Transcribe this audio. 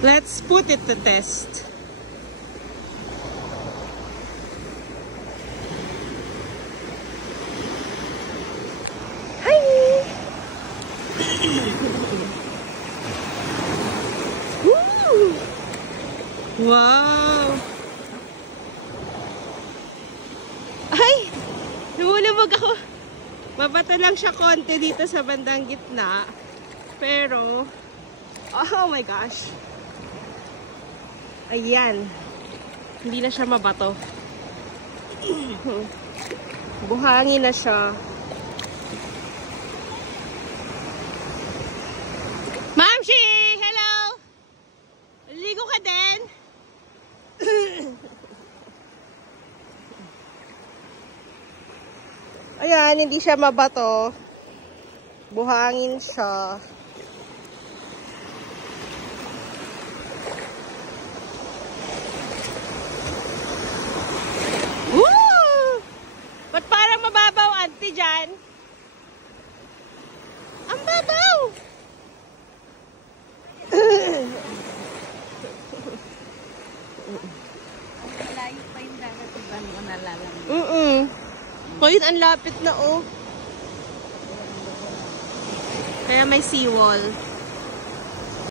Let's put it to test. Hi! Woo! Wow! Ay! Lumulubog ako. Mabato lang siya konti dito sa bandang gitna. Pero, oh my gosh. Ayan. Hindi na siya mabato. Buhangin na siya. Mamshi! Hello! Ligo ka din? Ayan, hindi siya mabato. Buhangin siya. Woo! Ba't parang mababaw, auntie, dyan? Ang babaw! Layo pa yung dagat, diba? Ano nalalang? Ngayon, ang lapit na, oh. Kaya may seawall.